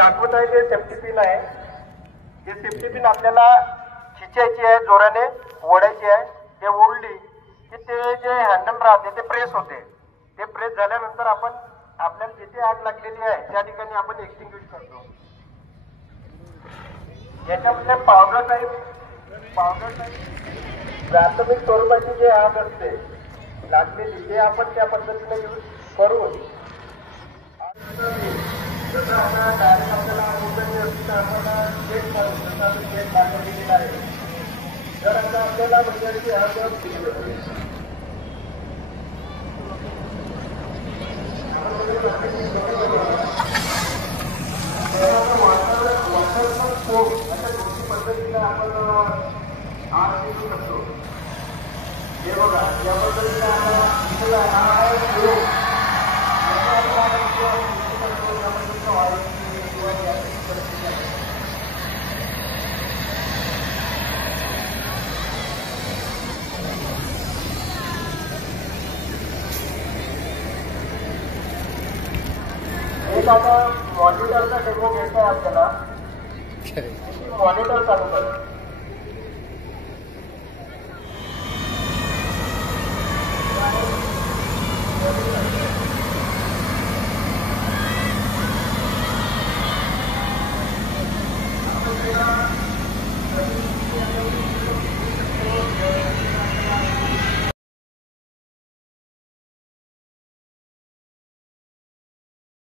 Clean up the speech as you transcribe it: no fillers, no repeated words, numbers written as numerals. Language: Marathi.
दाखवत आहे ते सेफ्टी पिन आहे. हे सेफ्टी पिन आपल्याला खिचायची आहे, जोराने ओढायची आहे. ते ओढली की ते जे हँडल राहते ते प्रेस होते. ते प्रेस झाल्यानंतर आपण आपल्याला जिथे आग लागलेली आहे त्या ठिकाणी आपण एक्सटिंग्विश करतो. याच्यामध्ये पावडर टाईप प्राथमिक स्वरूपाची जी आग असते लागलेली ते आपण त्या पद्धतीने यूज करून जसं आता डायरेक्ट आपल्याला उचलली असते तर आपण चेक करू. जसं आपण चेक दाखवलेला आहे. जर आता आपल्याला म्हणजे आग अशा दोन्ही पद्धतीने आपण आग शिकू शकतो. हे बघा या पद्धतीने एक आता मॉनिटरचा डेमो घ्यायचा आहे आपल्याला. मॉनिटर चालू कर.